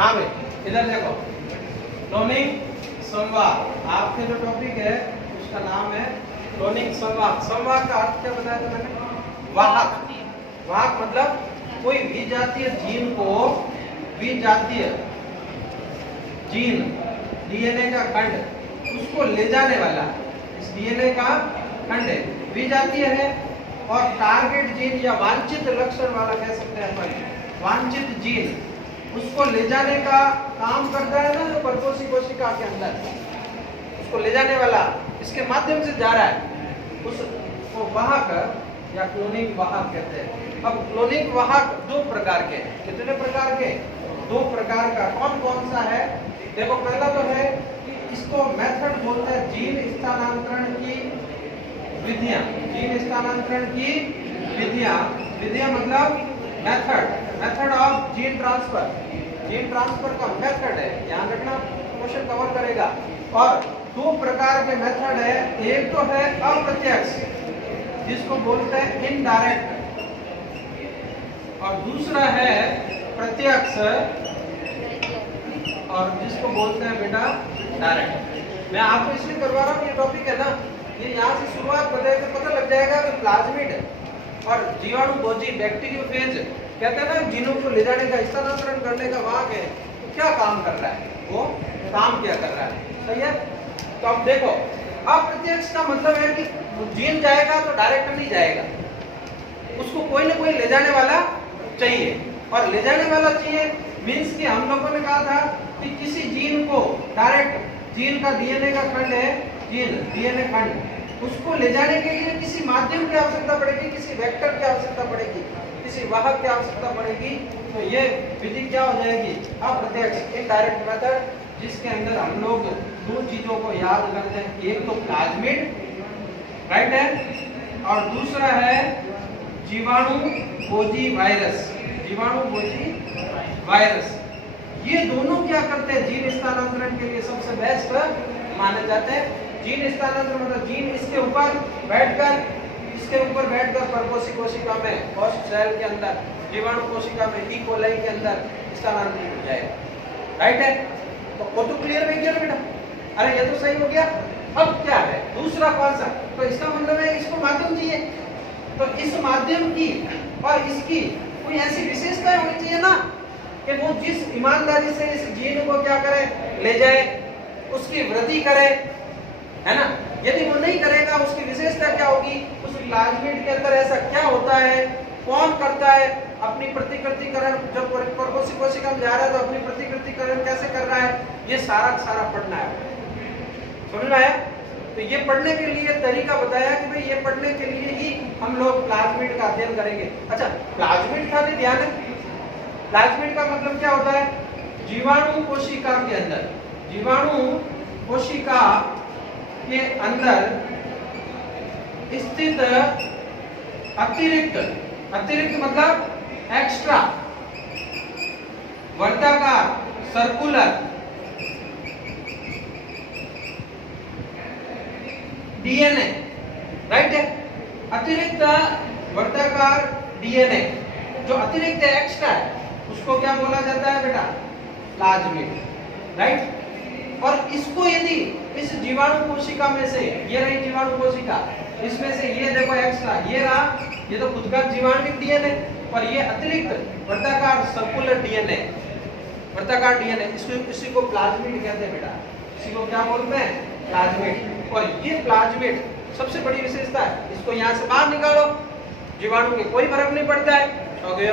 हाँ भाई, इधर देखो, क्लोनिंग संवाद आपके जो टॉपिक है उसका नाम है क्लोनिंग संवाद। संवाद का अर्थ क्या बताया था मैंने? वाहक। वाहक मतलब कोई विजातीय जीन को, विजातीय जीन डीएनए का खंड उसको ले जाने वाला, इस डीएनए का खंड है, विजातीय है और टारगेट जीन या वांछित लक्षण वाला कह सकते हैं अपन, वांछित जीन उसको ले जाने का काम करता है ना, जो परपोषी कोशिका के अंदर उसको ले जाने वाला इसके माध्यम से जा रहा है, उसको वाहक या क्लोनिंग वाहक कहते हैं। अब क्लोनिंग वाहक दो प्रकार के, कितने प्रकार के? दो प्रकार का। कौन कौन सा है? देखो, पहला तो है कि इसको मेथड बोलते हैं, जीन स्थानांतरण की विधियां। जीन स्थानांतरण की विधियां, विधियां मतलब method, method of gene transfer. Gene transfer का मेथड है, ध्यान रखना, क्वेश्चन कवर करेगा। और दो प्रकार के मेथड है, एक तो है अप्रत्यक्ष जिसको बोलते हैं इनडायरेक्ट, और दूसरा है प्रत्यक्ष और जिसको बोलते हैं बेटा डायरेक्ट। मैं आपको इसलिए करवा रहा हूँ, ये टॉपिक है ना, ये यहाँ से शुरुआत बताएगा तो पता लग जाएगा कि प्लाज्मिड और जीवाणु भोजी बैक्टीरियोफेज कहते हैं ना, जीनों को ले जाने का, स्थानांतरण करने का वाहक है, तो क्या काम कर रहा है, वो काम क्या कर रहा है, सही है। तो अब देखो, अप्रत्यक्ष का मतलब है कि जीन जाएगा तो डायरेक्ट नहीं जाएगा, उसको कोई ना कोई ले जाने वाला चाहिए, और ले जाने वाला चाहिए मीन्स कि हम लोगों ने कहा था कि किसी जीन को डायरेक्ट, जीन का डीएनए का खंड है, जीन डीएनए खंड, उसको ले जाने के लिए किसी माध्यम की आवश्यकता पड़ेगी, किसी वेक्टर की आवश्यकता पड़ेगी, किसी वाहक की आवश्यकता पड़ेगी। तो ये विधि क्या हो जाएगी? अप्रत्यक्ष, इनडायरेक्ट मेथड, जिसके अंदर हम लोग दो चीजों को याद करते हैं, एक तो प्लाज्मिड, राइट है, और दूसरा है जीवाणु भोजी वायरस। जीवाणु भोजी वायरस, ये दोनों क्या करते हैं? जीन स्थानांतरण के लिए सबसे बेस्ट माने जाते हैं। जीन स्थानांतरण मतलब जीन इसके ऊपर बैठकर, इसके ऊपर बैठकर परपोषी कोशिका में, होस्ट सेल के अंदर, जीवाणु कोशिका में, ई कोलाई के अंदर स्थानांतरित हो जाएगा, राइट है। तो वो तो क्लियर हो गया ना बेटा? अरे ये तो सही हो गया। अब क्या है दूसरा कौन सा? तो इसका मतलब है इसको माध्यम चाहिए, तो इस माध्यम की और इसकी कोई ऐसी विशेषताएं होनी चाहिए ना कि वो जिस ईमानदारी से इस जीन को क्या करे, ले जाए, उसकी वृद्धि करे, है ना। यदि वो नहीं करेगा, उसकी विशेषता क्या होगी? उस प्लाज्मिड के अंदर ऐसा क्या होता है, कौन करता है अपनी प्रतिकृतिकरण, जब परपोषी कोशिका में जा रहा है तो अपनी प्रतिकृतिकरण कैसे कर रहा है, ये सारा सारा पढ़ना है, समझ में आया? तो ये पढ़ने के लिए तरीका बताया कि भाई ये पढ़ने के लिए ही हम लोग प्लाज्मिड का अध्ययन करेंगे। अच्छा, प्लाज्मिड का भी ध्यान है। प्लाज्मिड का मतलब क्या होता है? जीवाणु कोशिका के अंदर, जीवाणु कोशिका के अंदर स्थित अतिरिक्त, अतिरिक्त मतलब एक्स्ट्रा, वर्गाकार, सर्कुलर डीएनए, राइट है। अतिरिक्त वर्गाकार डीएनए जो अतिरिक्त एक्स्ट्रा है उसको क्या बोला जाता है बेटा? Plasmid, right. और इसको यदि इस जीवाणु कोशिका में से, ये रही जीवाणु कोशिका, इसमें से ये देखो एक्स्ट्रा, ये रहा, ये तो खुद का जीवाणु डीएनए, और ये अतिरिक्त वर्गाकार सर्कुलर डीएनए, वर्गाकार डीएनए, इसी को प्लाज्मिड कहते हैं बेटा। इसी को क्या बोलते हैं? प्लाज्मिड। और ये प्लाज्मिड सबसे बड़ी विशेषता है, इसको यहाँ से बाहर निकालो, जीवाणु के कोई फर्क नहीं पड़ता है, हो गए,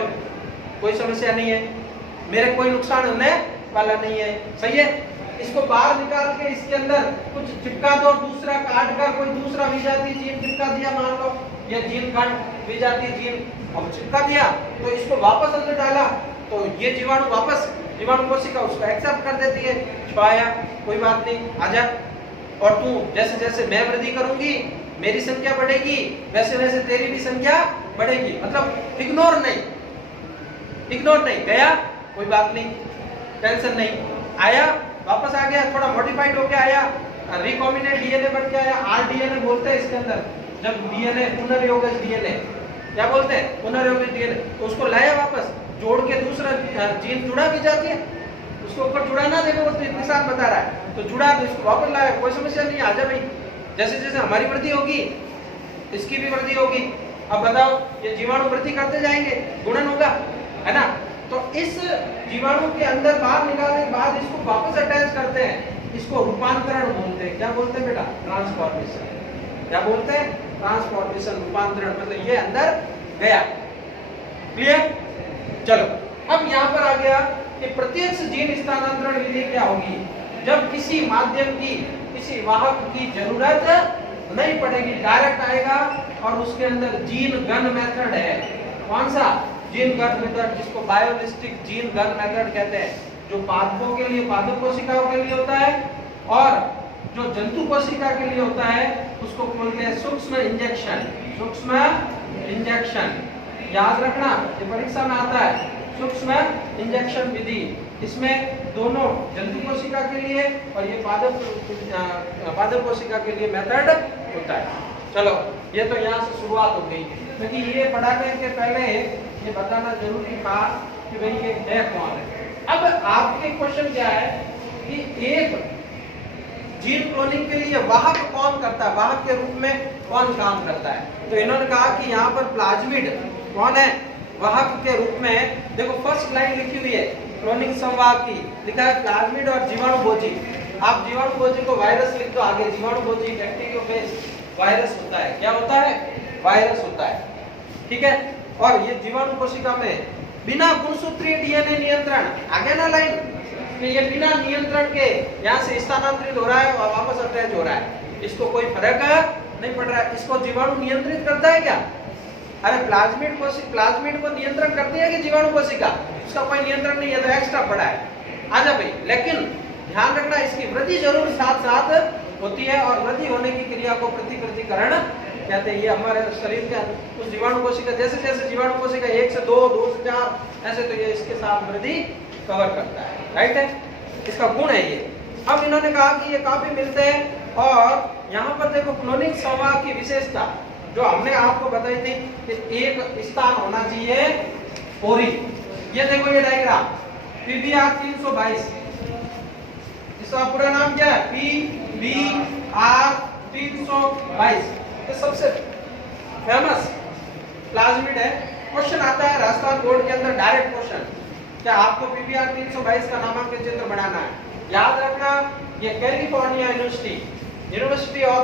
कोई समस्या नहीं है, मेरे कोई नुकसान होने वाला नहीं है, सही है। इसको बाहर निकाल के इसके अंदर कुछ चिपका दो, दूसरा काट कर कोई दूसरा विजातीय जीन चिपका दिया, मान लो ये जीन खंड विजातीय जीन अब चिपका दिया, तो इसको वापस अंदर डाला, तो ये जीवाणु वापस, जीवाणु कोशिका उसको एक्सेप्ट कर देती है, छुपाया, कोई बात नहीं, आजा, और तू जैसे जैसे मैं वृद्धि करूंगी, मेरी संख्या बढ़ेगी, वैसे वैसे तेरी भी संख्या बढ़ेगी, मतलब इग्नोर नहीं, इग्नोर नहीं, गया कोई बात नहीं, टेंशन नहीं, आया वापस आ गया, थोड़ा मॉडिफाइड होके आया, रिकॉम्बिनेंट डीएनए बन के आया, आरडीएनए बोलते हैं इसके अंदर, जब डीएनए पुनर्योगज डीएनए, क्या बोलते हैं? पुनर्योगज डीएनए, तो उसको लाया वापस, जोड़ के दूसरा जीन जुड़ा भी जाती है, उसको ऊपर जुड़ाना, देखो वो तो इतने साथ बता रहा है, तो जुड़ा तो इसको वापस लाया, कोई समस्या नहीं, आ जा भाई। जैसे जैसे हमारी वृद्धि होगी इसकी भी वृद्धि होगी। अब बताओ, ये जीवाणु वृद्धि करते जाएंगे, गुणन होगा, है ना। तो इस जीवाणु के अंदर बाहर निकालने के बाद इसको वापस अटैच करते हैं, इसको रूपांतरण बोलते हैं। क्या बोलते हैं बेटा? ट्रांसफॉर्मेशन। क्या बोलते हैं? ट्रांसफॉर्मेशन, रूपांतरण, मतलब ये अंदर गया। क्लियर? चलो अब यहाँ पर आ गया कि प्रत्यक्ष जीन स्थानांतरण विधि क्या होगी? जब किसी माध्यम की, किसी वाहक की जरूरत नहीं पड़ेगी, डायरेक्ट आएगा और उसके अंदर जीन गन मेथड है। कौन सा? जीन गन मेथड, जिसको बायोलिस्टिक जीन गन मेथड कहते हैं, जो पादपों के लिए, पादप कोशिकाओं के लिए होता है, और जो जंतु कोशिका के लिए होता है उसको बोलते हैं सूक्ष्म इंजेक्शन। सूक्ष्म इंजेक्शन याद रखना, ये परीक्षा में आता है, सूक्ष्म इंजेक्शन विधि। इसमें दोनों जंतु कोशिका के लिए और ये पादप कोशिका के लिए मेथड होता है। चलो ये तो यहाँ से शुरुआत हो गई, क्योंकि ये पढ़ाने के पहले ये बताना जरूरी था कि भाई ये है कौन है। अब आपके क्वेश्चन क्या है कि एक जीन क्लोनिंग के लिए वाहक कौन करता है, वाहक के रूप में कौन काम करता है? तो इन्होंने कहा कि यहाँ पर प्लाज्मिड कौन है वाहक के रूप में। देखो फर्स्ट लाइन लिखी हुई है क्लोनिंग संवाहक की, लिखा है प्लाज्मिड और जीवाणुभोजी। आप जीवाणुभोजी को वायरस लिख दो आगे, जीवाणुभोजी बैक्टीरियोफेज वायरस होता है। क्या होता है? वायरस होता है, ठीक है। और ये जीवाणु कोशिका में बिना गुणसूत्रीय डीएनए नियंत्रण, आगे ना लाइन कि ये बिना नियंत्रण के यहाँ से स्थानांतरित हो रहा है और वापस अटैच हो रहा है, इसको कोई फर्क नहीं पड़ रहा है। इसको जीवाणु नियंत्रित करता है क्या? अरे प्लाज्मिड को नियंत्रण करती है कि जीवाणु कोशिका? उसका कोई नियंत्रण नहीं है, तो एक्स्ट्रा पड़ा है। आजा भाई, लेकिन ध्यान रखना इसकी वृद्धि जरूर साथ साथ होती है, और वृद्धि होने की क्रिया को प्रतिकृतिकरण कहते हैं। ये हमारे शरीर के उस जीवाणु कोशिका, जैसे जैसे जीवाणु कोशिका 1 से 2, 2 से 4 ऐसे, तो ये इसके साथ वृद्धि कवर करता है, राइट है, इसका गुण है ये। अब इन्होंने कहा कि ये काफी मिलते हैं, और यहाँ पर देखो क्लोनिंग संवाहक की विशेषता जो हमने आपको बताई थी कि एक स्थान होना चाहिए पोरी। ये देखो ये डायग्राम PBR 322, इसका पूरा नाम क्या है? PBR 322, ये सबसे फेमस प्लाज्मिड है। क्वेश्चन आता है राजस्थान बोर्ड के अंदर, डायरेक्ट क्वेश्चन, क्या आपको PBR 322 का नामांकन चित्र बनाना है? याद रखना, ये कैलिफोर्निया यूनिवर्सिटी ऑफ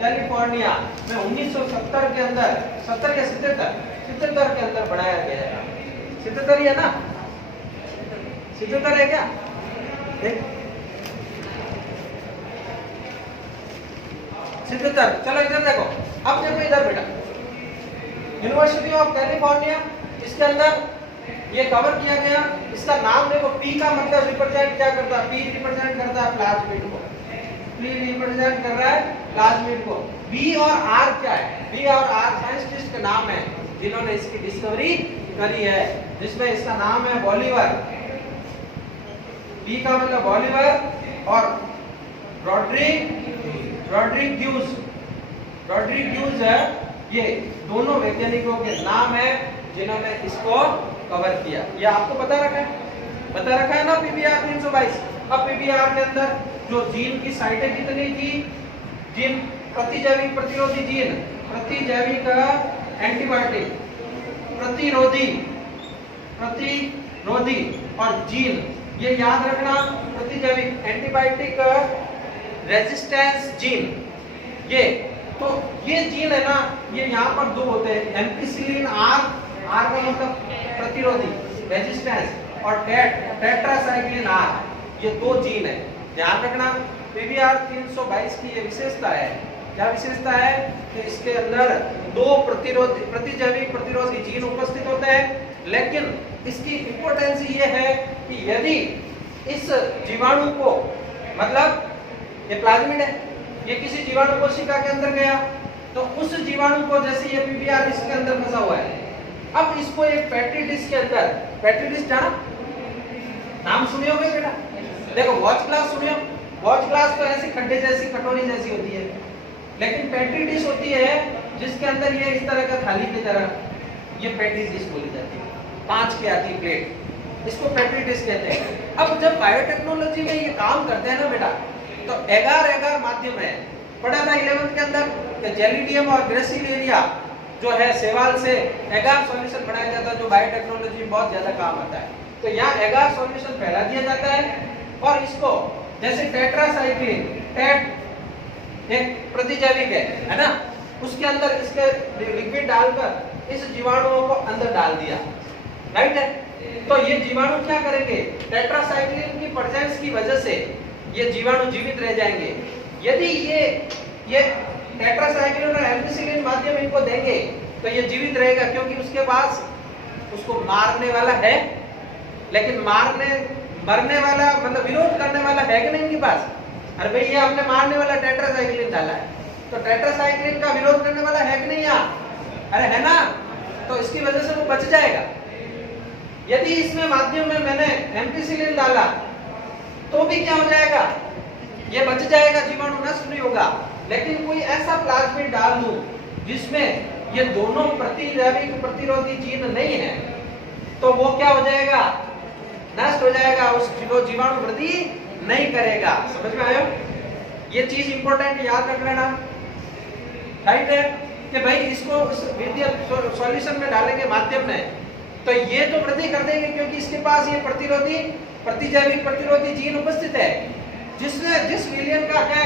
कैलिफोर्निया में 1970 के अंदर, 70 या 77 के अंदर बनाया गया है। 77 ही है ना? 77 है क्या? देख 77। चलो इधर देखो, अब देखो इधर बेटा, यूनिवर्सिटी ऑफ कैलिफोर्निया, इसके अंदर ये कवर किया गया। इसका नाम देखो, P का मतलब रिप्रेजेंट क्या करता है? P रिप्रेजेंट करता है प्लाज्मिड को, P रिप्रेजेंट कर रहा है प्लाज्मिड को। B और R क्या है? B और R साइंटिस्ट के नाम है जिन्होंने इसकी डिस्कवरी करी है, जिसमें इसका नाम है बॉलिवर। B का मतलब बॉलिवर और रॉड्रिग्यूज है। ये दोनों वैज्ञानिकों के नाम है जिन्होंने इसको कवर किया। ये आपको बता रखा है ना PBR 322। अब PBR के अंदर जो जीन की साइटें कितनी थी? जीन प्रतिजैविक प्रतिरोधी जीन, प्रतिजैविक एंटीबायोटिक, प्रतिरोधी और जीन, ये याद रखना, प्रतिजैविक एंटीबायोटिक रेजिस्टेंस जीन। ये तो ये जीन है ना, ये यहाँ पर दो होते हैं, एम्पिसिलिन R का मतलब प्रतिरोधी रेजिस्टेंस, और टेट्रासाइक्लिन R, ये दो जीन है। ध्यान रखना, PBR 322 की ये विशेषता है। क्या विशेषता है? कि इसके अंदर दो प्रतिजैविक प्रतिरोधी जीन उपस्थित होते हैं, लेकिन इसकी इंपॉर्टेंस ये है कि यदि इस जीवाणु को, मतलब ये प्लाज्मिड है, ये किसी जीवाणु कोशिका के अंदर गया, तो उस जीवाणु को, जैसे ये PBR इसके अंदर फंसा हुआ है, अब इसको एक पेट्री डिश के अंदर, पेट्री डिश जाना नाम सुने होगे बेटा? देखो वॉच ग्लास सुनियो, वॉच ग्लास तो ऐसी खड्डे जैसी, कटोरी जैसी होती है, लेकिन पेट्री डिश होती है जिसके अंदर ये इस तरह का थाली की तरह, ये पेट्री डिश बोली जाती है। कांच की आती प्लेट, इसको पेट्री डिश कहते हैं। अब जब बायोटेक्नोलॉजी में ये काम करते हैं ना बेटा, तो एगार एगार माध्यम है। पढ़ा था 11th के अंदर कि जेलिडियम और ग्रेसिलेरिया जो है सेवाल से एगार सॉल्यूशन बनाया जाता है, जो बायोटेक्नोलॉजी में बहुत ज्यादा काम आता है। तो यहाँ एगार सॉल्यूशन फैला दिया जाता है और इसको जैसे टेट्रासाइक्लिन, टेट एक प्रतिजैविक है ना, उसके अंदर इसके लिक्विड डालकर इस जीवाणुओं को अंदर डाल दिया, राइट है। तो ये जीवाणु क्या करेंगे, टेट्रासाइक्लिन की प्रेजेंस की वजह से ये जीवाणु जीवित रह जाएंगे। यदि ये टेट्रासाइक्लिन और एम्पिसिलिन माध्यम इनको देंगे तो ये जीवित रहेगा, क्योंकि उसके पास उसको मारने वाला है, लेकिन मरने वाला मतलब विरोध करने वाला है कि नहीं इनके पास। अरे भाई ये हमने मारने वाला टेट्रासाइक्लिन डाला है, तो टेट्रासाइक्लिन का विरोध करने वाला है कि नहीं यहाँ, अरे है ना, तो इसकी वजह से वो बच जाएगा। यदि इसमें माध्यम में मैंने एम्पिसिलिन डाला तो भी क्या हो जाएगा, ये बच जाएगा, जीवाणु नष्ट नहीं होगा। लेकिन कोई ऐसा प्लाज्मिड डाल दूं जिसमें ये दोनों प्रतिजैविक प्रतिरोधी जीन नहीं है, तो वो क्या हो जाएगा, नष्ट हो जाएगा, उस जीवाणु वृद्धि नहीं करेगा। समझ में आया? ये चीज इंपॉर्टेंट याद रख लेना, राइट है कि भाई इसको सॉल्यूशन में डालेंगे माध्यम में, तो ये तो वृद्धि कर देंगे क्योंकि इसके पास ये प्रतिजैविक प्रतिरोधी जीन उपस्थित है। जिस विलियन का है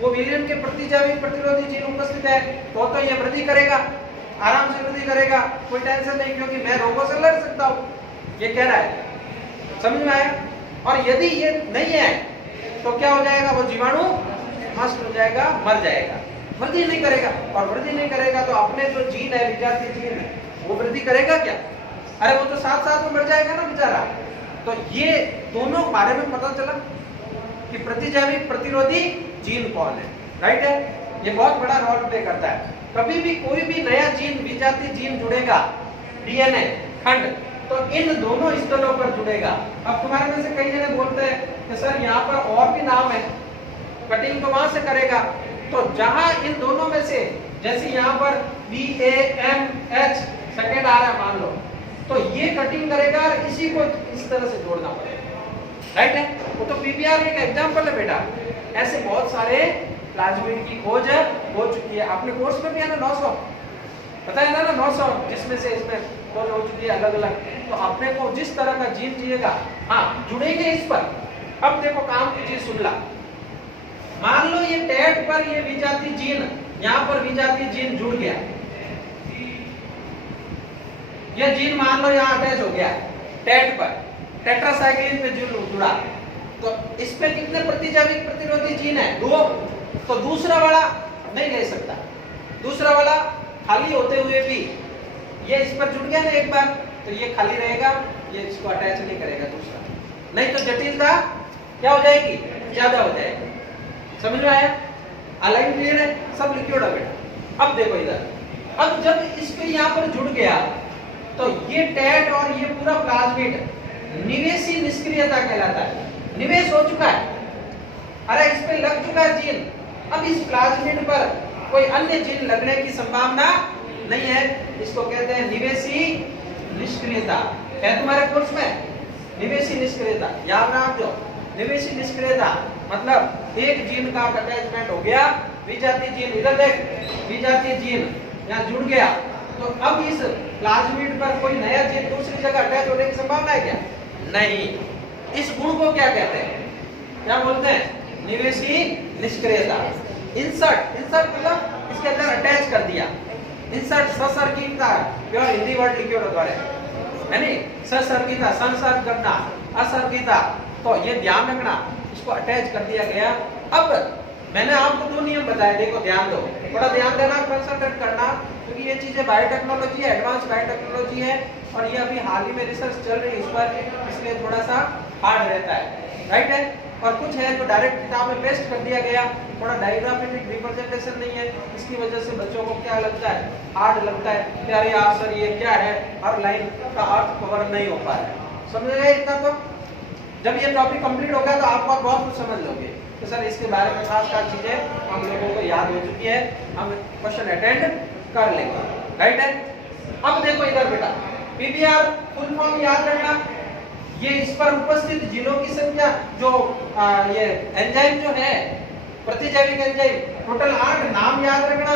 वो विलियन के प्रतिजैविक प्रतिरोधी जीन उपस्थित है, तो ये वृद्धि करेगा, आराम से वृद्धि करेगा, कोई टेंशन नहीं, क्योंकि मैं रोगों से लड़ सकता हूँ, ये कह रहा है। समझ में आया? और यदि ये नहीं है तो क्या हो जाएगा, वो जीवाणु नष्ट हो जाएगा, मर जाएगा, वृद्धि नहीं करेगा। और वृद्धि नहीं करेगा तो अपने जो जीन है, विजातीय जीन है, वो वृद्धि करेगा क्या? अरे वो तो साथ साथ में मर जाएगा ना बेचारा। तो ये दोनों बारे में पता चला कि प्रतिजैविक प्रतिरोधी जीन कौन है, राइट है। ये बहुत बड़ा रोल प्ले करता है। कभी भी कोई भी नया जीन, विजातीय जीन जुड़ेगा डीएनए खंड, तो इन दोनों स्थलों पर जुड़ेगा। अब तुम्हारे में से कई जने बोलते हैं कि सर यहाँ पर और भी नाम है, कटिंग तो वहां से करेगा। तो जहां इन दोनों में से, जैसे यहाँ पर BAMH सेकेंड आ रहा है मान लो, तो ये कटिंग करेगा और इसी को इस तरह से जोड़ना पड़ेगा, राइट है। वो तो PBR एक एग्जांपल है बेटा। ऐसे बहुत सारे प्लाज्मिड की खोज हो चुकी है। आपने कोर्स में भी है ना 900, पता है ना 900, जिसमें से इसमें खोज हो चुकी है अलग अलग। तो अपने को जिस तरह का जीन चाहिएगा, हाँ जुड़ेंगे इस पर। अब देखो काम की चीज सुन ला। मान लो ये टेट पर ये विजातीय जीन, यहाँ पर विजातीय जीन जुड़ गया, ये जीन मान लो यहाँ अटैच हो गया टेट पर, टेट्रासाइक्लिन पे जुड़ा, तो इस पे कितने प्रतिजैविक प्रतिरोधी जीन है, 2। तो दूसरा वाला नहीं ले सकता, दूसरा वाला खाली होते हुए भी ये इस पर जुड़ गया ना एक बार, तो ये खाली रहेगा, ये इसको अटैच नहीं करेगा दूसरा, नहीं तो जटिलता क्या हो जाएगी, ज्यादा हो जाएगी। समझ में आया? अलाइन क्लियर है, सब लिक्विड है बेटा। अब देखो इधर, अब जब इस पे यहाँ पर जुड़ गया तो ये टेट और ये पूरा प्लाज्मिड निवेशी निष्क्रियता कहलाता है। निवेश हो चुका है, अरे इस पे लग चुका है जीन, अब इस प्लाज्मिड पर कोई अन्य जीन लगने की संभावना नहीं है, इसको कहते हैं निवेशी निष्क्रियता। है तुम्हारे कोर्स में निवेशी निष्क्रियता, याद रखो। निवेशी निष्क्रियता मतलब एक जीन का अटैचमेंट हो गया, विजातीय जीन, इधर देख, विजातीय जीन यहाँ जुड़ गया, तो अब इस प्लाज्मिड पर कोई नया जीन दूसरी जगह अटैच होने की संभावना है क्या? नहीं। इस गुण को क्या कहते हैं, क्या बोलते हैं? निवेशी निष्क्रियता। इंसर्ट, इंसर्ट मतलब इसके अंदर अटैच कर दिया। इंसर्ट ससर्गिता, प्योर हिंदी वर्ड लिखे हो द्वारा है नहीं, ससर्गिता संसर्ग करना, असर्गिता, तो ये ध्यान रखना, इसको अटैच कर दिया गया। अब मैंने आपको 2 नियम बताए, देखो ध्यान दो, थोड़ा ध्यान देना, कंसंट्रेट करना, क्योंकि ये चीजें बायोटेक्नोलॉजी है, एडवांस बायोटेक्नोलॉजी है, और ये अभी हाल ही में रिसर्च चल रही है इस पर, इसलिए थोड़ा सा हार्ड रहता है, राइट है। और कुछ है जो डायरेक्ट किताब में पेस्ट कर दिया गया, थोड़ा डायग्राफिक रिप्रेजेंटेशन नहीं है, इसकी वजह से बच्चों को क्या लगता है, हार्ड लगता है कि अरे यार सर ये क्या है, हर लाइन का अर्थ कवर नहीं हो पा रहा है। समझ गए इतना? तो जब ये टॉपिक कंप्लीट हो गया तो आप बहुत कुछ समझ लोगे कि सर इसके बारे में खास खास चीजें हम लोगों को याद हो चुकी है, हम क्वेश्चन अटेंड कर लेंगे, राइट है। अब देखो इधर बेटा, PBR फुल फॉर्म याद रखना, ये इस पर उपस्थित जीनों की संख्या जो ये एंजाइम जो है प्रतिजैविक एंजाइम टोटल 8 नाम याद रखना,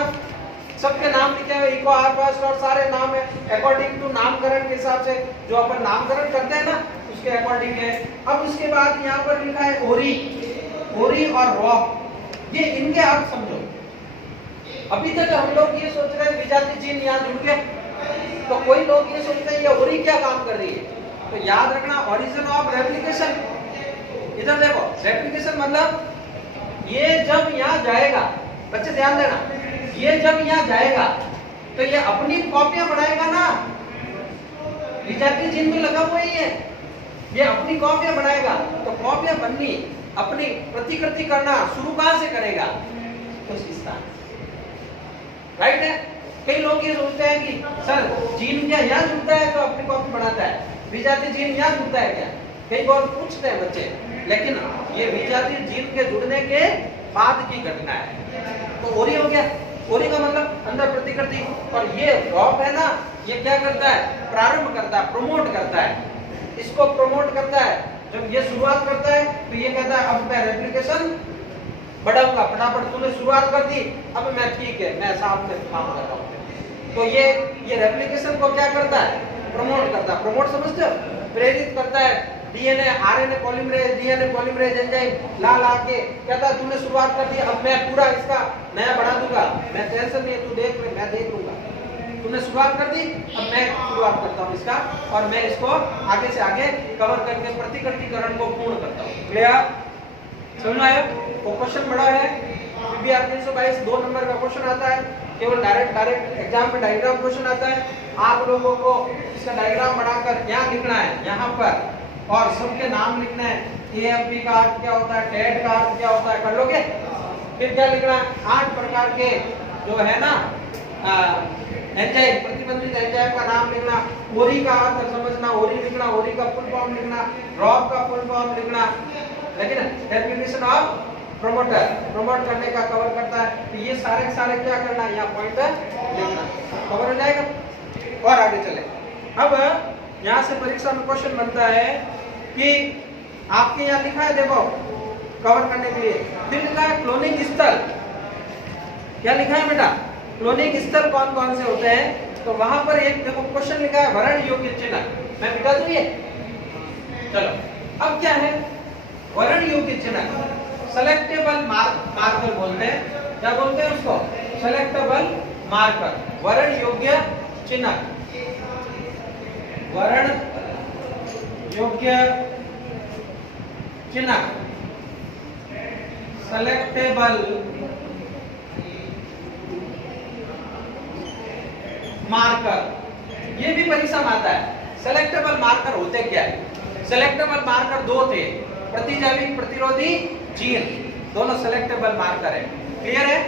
सबके नाम लिखे हुए इको आर फर्स्ट और सारे नाम है अकॉर्डिंग टू नामकरण के हिसाब से जो अपन नामकरण करते हैं ना उसके अकॉर्डिंग है। अब उसके बाद यहाँ पर लिखा है ओरी, ओरी और रॉक, ये इनके अर्थ समझो। अभी तक हम लोग ये सोच रहे हैं विजातीय जीन यहाँ जुड़ गए, तो कोई लोग ये सोचते हैं ये ओरी क्या काम कर रही है, तो याद रखना ओरिजिन ऑफ रेप्लिकेशन। इधर देखो रेप्लिकेशन मतलब ये जब यहाँ जाएगा, बच्चे ध्यान देना, ये जब यहाँ जाएगा तो ये अपनी कॉपियां बनाएगा ना, विजातीय जीन में लगा हुआ ही है, ये अपनी कॉपियां बनाएगा, तो कॉपियां बननी अपनी प्रतिकृति करना शुरू कहां से करेगा, तो इस स्थान, राइट है। कई लोग ये सोचते हैं कि सर जीन क्या यहाँ जुड़ता है तो अपनी कॉपी बनाता है, विजातीय जीन यहाँ जुड़ता है क्या, कई बार पूछते हैं बच्चे, लेकिन ये विजातीय जीन के जुड़ने के बाद की घटना है। तो ओरी हो गया, ओरी का मतलब अंदर प्रतिकृति, और ये रॉप है ना, ये क्या करता है, प्रारंभ करता है, प्रमोट करता है, इसको प्रमोट करता है। जब ये शुरुआत करता है तो ये कहता है अब मैं रेप्लिकेशन बढ़ाऊंगा, फटाफट तूने शुरुआत कर दी, अब मैं ठीक है मैं साथ में काम कर रहा हूँ। तो ये रेप्लिकेशन को क्या करता है, प्रमोट करता है, प्रमोट समझते हो, प्रेरित करता है। DNA RNA polymerase, DNA polymerase enzyme ला के कहता है तूने शुरुआत कर दी, अब मैं पूरा इसका नया बढ़ा दूंगा, मैं टेंशन नहीं है, तू देख ले मैं देख लूंगा, तूने शुरुआत कर दी, अब मैं शुरुआत करता हूँ इसका, और मैं इसको आगे से आगे कवर करके प्रतिकृतिकरण को पूर्ण करता हूँ। क्लियर, समझ में आया। वो क्वेश्चन बड़ा है, पीबीआर 322 2 नंबर का क्वेश्चन आता है, केवल डायरेक्ट एग्जाम में डायग्राम क्वेश्चन आता है, आप लोगों को इसका डायग्राम बनाकर यहाँ लिखना है, यहाँ पर, और सबके नाम लिखना है, एएमपी का अर्थ क्या होता है, टेट का अर्थ क्या होता है, कर लोगे। फिर क्या लिखना है, 8 प्रकार के जो है ना एंजाइम, प्रतिबंधित एंजाइम का नाम लिखना, ओरी का अर्थ समझना, ओरी लिखना, ओरी का फुल फॉर्म लिखना, रॉक का फुल फॉर्म लिखना, लेकिन डेफिनेशन ऑफ प्रमोटर, प्रमोट करने का कवर करता है। तो ये सारे क्या करना है, यहाँ पॉइंटर लिखना, कवर हो जाएगा। और आगे चले, अब यहाँ से परीक्षा में क्वेश्चन बनता है कि आपके यहाँ लिखा है, देखो कवर करने के लिए, फिर लिखा है क्लोनिंग स्थल, क्या लिखा है बेटा, क्लोनिंग स्थल कौन कौन से होते हैं, तो वहां पर एक देखो क्वेश्चन लिखा है वर्ण योग्य चिन्ह, मैं बिता दूं ये, चलो अब क्या है वर्ण योग्य चिन्ह, सेलेक्टेबल मार्कर बोलते हैं, क्या बोलते हैं उसको, सेलेक्टेबल मार्कर, वर्ण योग्य चिन्ह, वर्ण योग्य चिन्ह, सेलेक्टेबल मार्कर, ये भी परीक्षा में आता है। सेलेक्टेबल मार्कर होते क्या है, सेलेक्टेबल मार्कर 2 थे, प्रतिजैविक प्रतिरोधी जीन, दोनों सेलेक्टेबल मार्कर है, क्लियर है।